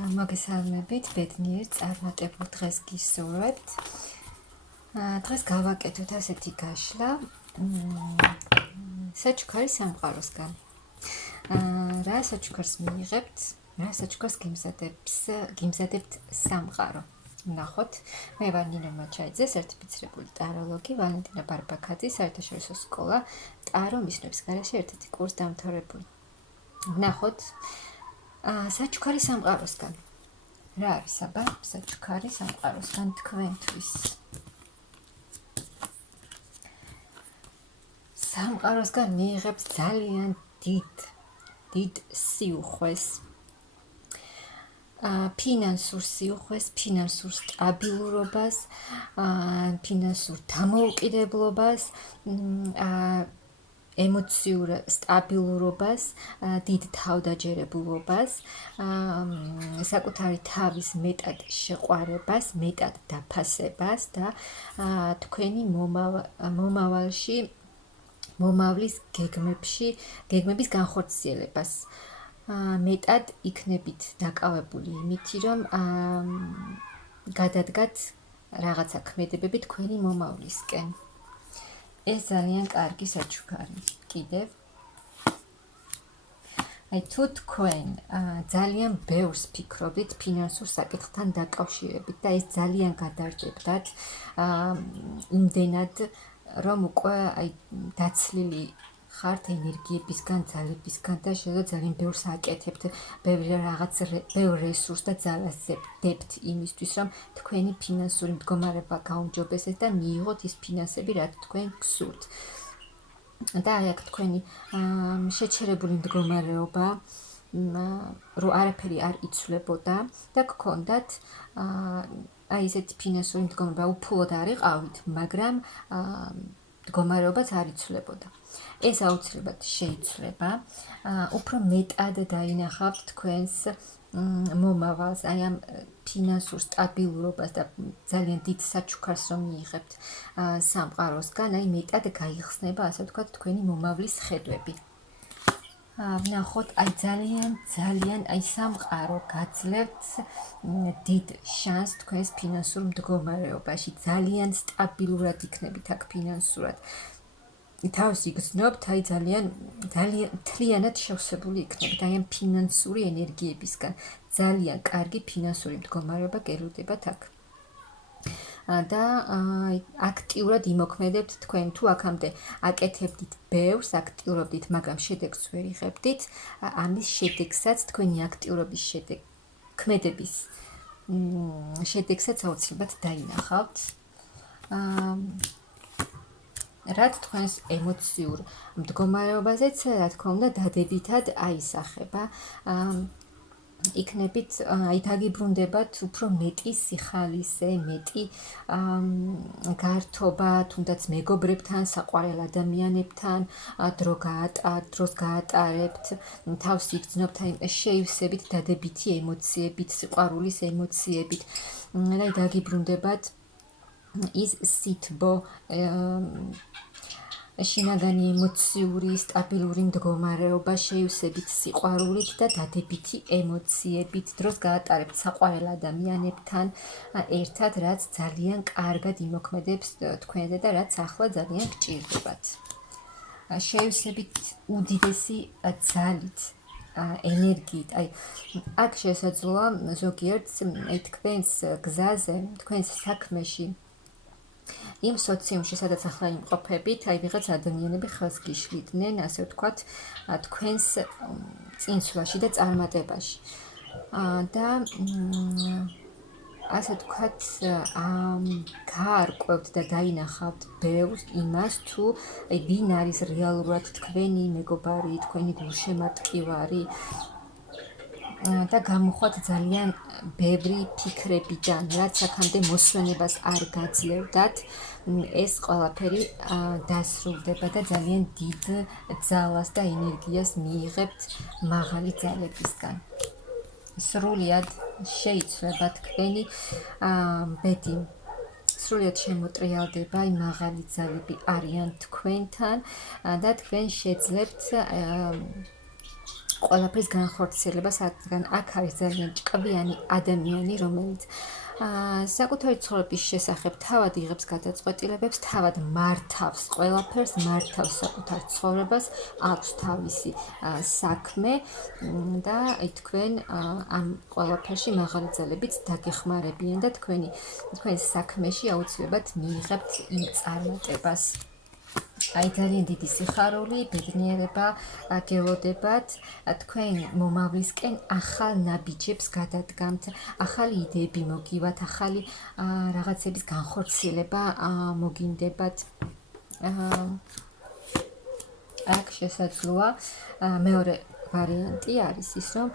მოგესალმებით, ბედნიერ წარმატებულ დღეს გისურვებთ. დღეს გავაკეთოთ ასეთი გაშლა საჩუქარი სამყაროსგან. რა საჩუქარს მიიღებთ, რა საჩუქარს გიმზადებთ სამყარო. ნახოთ, მე ვარ ნინო მაჩაიძე, სერტიფიცირებული ტაროლოგი, ვალენტინა ბარბაქაძე, საერთაშორისო სკოლა ტარო მისნებს გარეშე ერთ-ერთი კურს დამთავრებული. ნახოთ, საჩუქარი სამყაროსგან. რა არის აბა საჩუქარი სამყაროსგან თქვენთვის? სამყაროსგან მიიღებთ ძალიან დიდ სიუხვეს, ფინანსურ სიუხვეს, ფინანსურ სტაბილურობას, ფინანსურ დამოუკიდებლობას, ემოციურ სტაბილურობას, დიდ თავდაჯერებულობას, საკუთარი თავის მეტად შეყვარებას, მეტად დაფასებას და თქვენი მომავალში, მომავლის გეგმების განხორციელებას. მეტად იქნებით დაკავებული იმითი, რომ გადადგათ რაღაცა ქმედებები თქვენი მომავლისკენ. ეს ძალიან კარგი საჩუქარი. კიდევ თუ თქვენ ძალიან ბევრს ფიქრობთ ფინანსურ საკითხთან დაკავშირებით და ეს ძალიან გადარდებდათ იმდენად, რომ უკვე დაცლილი ხართ ენერგიებისგან, ძალებისგან და შეიძლება ძალიან ბევრს აკეთებთ, ბევრ რესურსს და ძალას დებთ იმისთვის, რომ თქვენი ფინანსური მდგომარეობა გაუმჯობესდეს და მიიღოთ ის ფინანსები, რაც თქვენ გსურთ. და აქ თქვენი შეჩერებული მდგომარეობა, რომ არაფერი არ იცვლებოდა და გქონდათ ესეთი ფინანსური მდგომარეობა, უფულოდ არ იყავით, მაგრამ მდგომარეობაც არ იცვლებოდა. ეს აუცილებლად შეიცვლება, უფრო მეტად დაინახავთ თქვენს მომავალს, აი ამ ფინანსურ სტაბილურობას და ძალიან დიდ საჩუქარს რომ მიიღებთ სამყაროსგან, აი მეტად გაიხსნება, ასე ვთქვათ, თქვენი მომავლის ხედვები. ვნახოთ, აი ძალიან აი სამყარო გაძლევთ დიდ შანსს თქვენს ფინანსურ მდგომარეობაში, ძალიან სტაბილურად იქნებით აქ ფინანსურად. თავს იგრძნობთ, აი ძალიან მთლიანად შევსებული იქნებით აი ამ ფინანსური ენერგიებისგან. ძალიან კარგი ფინანსური მდგომარეობა გელოდებათ აქ. და აქტიურად იმოქმედებთ თქვენ, თუ აქამდე აკეთებდით ბევრს, აქტიურობდით, მაგრამ შედეგს ვერ იღებდით, ამის შედეგსაც თქვენი აქტიურობის ქმედების შედეგსაც აუცილებლად დაინახავთ. რაც თქვენს ემოციურ მდგომარეობაზეც, რა თქმა უნდა, დადებითად აისახება. იქნებით, დაგიბრუნდებათ უფრო მეტი სიხალისე, მეტი გართობა, თუნდაც მეგობრებთან, საყვარელ ადამიანებთან, დროს გაატარებთ, თავს იგრძნობთ შეივსებით დადებითი ემოციებით, სიყვარულის ემოციებით. და დაგიბრუნდებათ ის სითბო, შინაგანი ემოციური, სტაბილური მდგომარეობა, შეივსებით სიყვარულით და დადებითი ემოციებით, დროს გაატარებთ საყვარელ ადამიანებთან ერთად, რაც ძალიან კარგად იმოქმედებს თქვენზე და რაც ახლა ძალიან გჭირდებათ. შეივსებით უდიდესი ძალით, ენერგიით, აი აქ შესაძლოა ზოგიერთს თქვენს გზაზე, თქვენს საქმეში, იმ სოციუმში, სადაც ახლა იმყოფებით, აი ვიღაც ადამიანები ხელს გიშლიდნენ, ასე ვთქვათ, თქვენს წინსვლაში და წარმატებაში. და ასე ვთქვათ, გაარკვევთ და დაინახავთ ბევრს იმას, თუ ვინ არის რეალურად თქვენი მეგობარი, თქვენი გულშემატკივარი და გამოხვალთ ძალიან ბევრი ფიქრებიდან, რაც აქამდე მოსვენებას არ გაძლევდათ, ეს ყველაფერი დასრულდება და ძალიან დიდ ძალას და ენერგიას მიიღებთ მაღალი ძალებისგან. სრულიად შეიცვლება თქვენი ბედი, სრულიად შემოტრიალდება, მაღალი ძალები არიან თქვენთან და თქვენ შეძლებთ ყველაფრის განხორციელებას, რადგან აქ არის ძალიან ჭკვიანი ადამიანი, რომელიც საკუთარი ცხოვრების შესახებ თავად იღებს გადაწყვეტილებებს, თავად მართავს ყველაფერს, მართავს საკუთარ ცხოვრებას, აქვს თავისი საქმე და თქვენ ამ ყველაფერში მაღალი ძალებით დაგეხმარებიან და თქვენს საქმეში აუცილებლად მიიღებთ იმ წარმატებას. აი ძალიან დიდი სიხარული, ბედნიერება გელოდებათ, თქვენ მომავლისკენ ახალ ნაბიჯებს გადადგამთ, ახალი იდეები მოგივათ, ახალი რაღაცების განხორციელება მოგინდებათ. აქ შესაძლოა მეორე ვარიანტი არის ის, რომ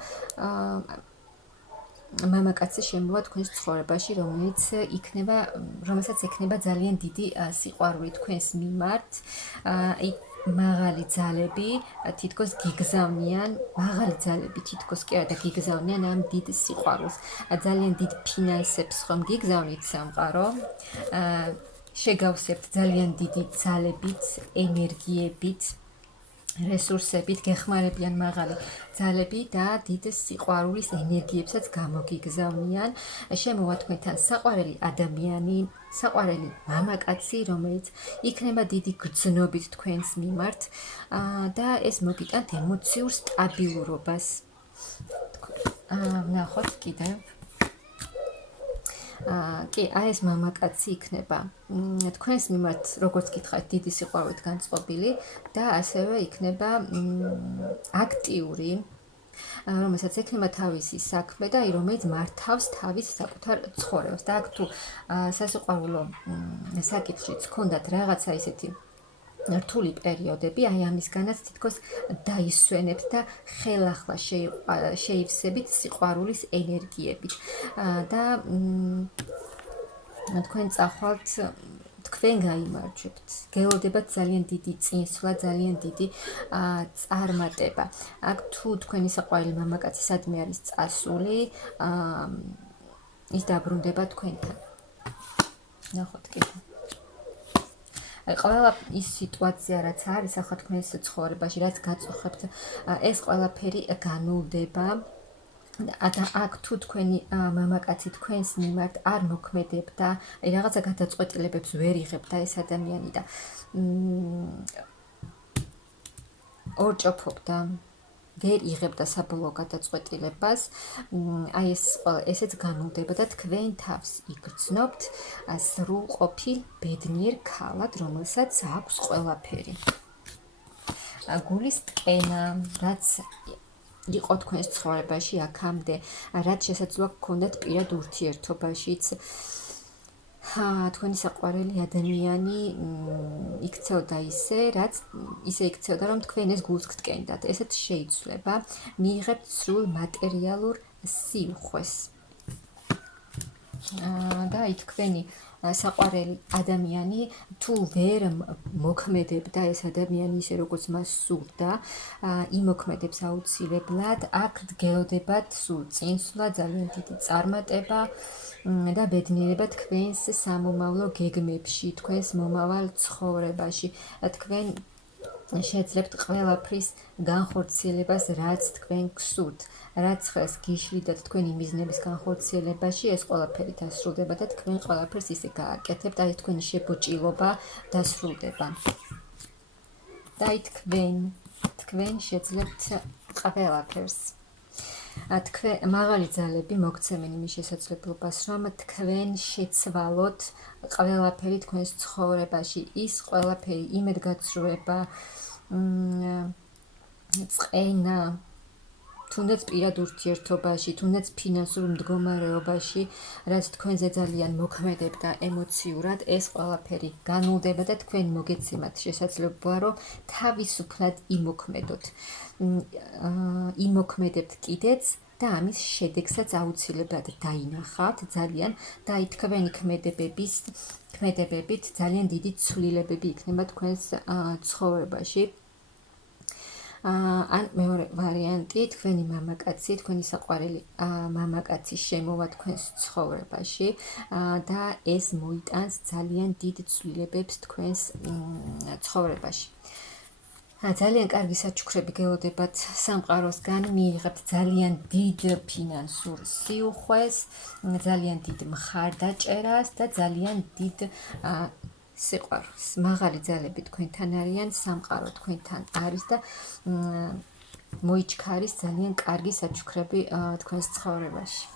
მამაკაცი შემოვა თქვენს ცხოვრებაში, რომელსაც ექნება ძალიან დიდი სიყვარული თქვენს მიმართ. მაღალი ძალები თითქოს გიგზავნიან, თითქოს კი არა და გიგზავნიან ამ დიდ სიყვარულს. ძალიან დიდ ფინანსებს ხომ გიგზავნით სამყარო, შეგავსებთ ძალიან დიდი ძალებით, ენერგიებით, რესურსებით, გეხმარებიან მაღალი ძალები და დიდ სიყვარულის ენერგიებსაც გამოგიგზავნიან. შემოვა თქვენთან საყვარელი ადამიანი, საყვარელი მამაკაცი, რომელიც იქნება დიდი გრძნობით თქვენს მიმართ და ეს მოგიტანთ ემოციურ სტაბილურობას. ნახოთ კიდევ. კი, აი ეს მამაკაცი იქნება თქვენს მიმართ, როგორც გითხარით, დიდი სიყვარულით განწყობილი და ასევე იქნება აქტიური, რომელსაც ექნება თავისი საქმე და რომელიც მართავს თავის საკუთარ ცხოვრებას. და აქ თუ სასიყვარულო საკითხშიც ჰქონდათ რაღაცა ისეთი რთული პერიოდები, აი ამისგანაც თითქოს დაისვენებთ და ხელახლა შეივსებით სიყვარულის ენერგიებით და თქვენ წახვალთ, თქვენ გაიმარჯვებთ, გელოდებათ ძალიან დიდი წინსვლა, ძალიან დიდი წარმატება. აქ თუ თქვენი საყვარელი მამაკაცი სადმე არის წასული, ის დაბრუნდება თქვენთან. ნახოთ კიდე. ყველა ის სიტუაცია, რაც არის ახლა თქვენს ცხოვრებაში, რაც გაწუხებთ, ეს ყველაფერი განულდება. და აქ თუ თქვენი მამაკაცი თქვენს მიმართ არ მოქმედებდა, აი რაღაცა გადაწყვეტილებებს ვერ იღებდა ეს ადამიანი და ორჭოფობდა, ვერ იღებდა საბოლოო გადაწყვეტილებას, აი ესეც განულდება და თქვენ თავს იგრძნობთ სრულყოფილ ბედნიერ ქალად, რომელსაც აქვს ყველაფერი. გულის ტკენა, რაც იყო თქვენს ცხოვრებაში აქამდე, რაც შესაძლოა გქონდეთ პირად ურთიერთობაშიც, თქვენი საყვარელი ადამიანი იქცეოდა ისე იქცეოდა, რომ თქვენ ეს გულს გტკენდათ. ესეც შეიცვლება, მიიღებთ სრულ მატერიალურ სიუხვეს. და აი თქვენი საყვარელი ადამიანი თუ ვერ მოქმედებდა ეს ადამიანი ისე როგორც მას სურდა, იმოქმედებს აუცილებლად, აქ გელოდებათ სულ წინსვლა, ძალიან დიდი წარმატება და ბედნიერება თქვენს სამომავლო გეგმებში, თქვენს მომავალ ცხოვრებაში. თქვენ შეძლებთ ყველაფრის განხორციელებას, რაც თქვენ გსურთ, რაც ხელს გიშლიდათ თქვენი მიზნების განხორციელებაში, ეს ყველაფერი დასრულდება და თქვენ ყველაფერს ისე გააკეთებთ, აი თქვენი შებოჭილობა დასრულდება. და აი თქვენ შეძლებთ ყველაფერს. თქვენ მაღალი ძალები მოგცემენ იმის შესაძლებლობას, რომ თქვენ შეცვალოთ ყველაფერი თქვენს ცხოვრებაში, ის ყველაფერი იმედგაცრუება, წყენა, თუნდაც პირად ურთიერთობაში, თუნდაც ფინანსურ მდგომარეობაში, რაც თქვენზე ძალიან მოქმედებდა ემოციურად, ეს ყველაფერი განულდება და თქვენ მოგეცემათ შესაძლებლობა, რომ თავისუფლად იმოქმედებთ კიდეც და ამის შედეგსაც აუცილებლად დაინახავთ ძალიან და აი თქვენი ქმედებებით ძალიან დიდი ცვლილებები იქნება თქვენს ცხოვრებაში. ან მეორე ვარიანტი, თქვენი მამაკაცი, თქვენი საყვარელი მამაკაცი შემოვა თქვენს ცხოვრებაში და ეს მოიტანს ძალიან დიდ ცვლილებებს თქვენს ცხოვრებაში. ძალიან კარგი საჩუქრები გელოდებათ სამყაროსგან, მიიღებთ ძალიან დიდ ფინანსურ სიუხვეს, ძალიან დიდ მხარდაჭერას და ძალიან დიდ სიყვარულს. მაღალი ძალები თქვენთან არიან, სამყარო თქვენთან არის და მოიჩქარის ძალიან კარგი საჩუქრები თქვენს ცხოვრებაში.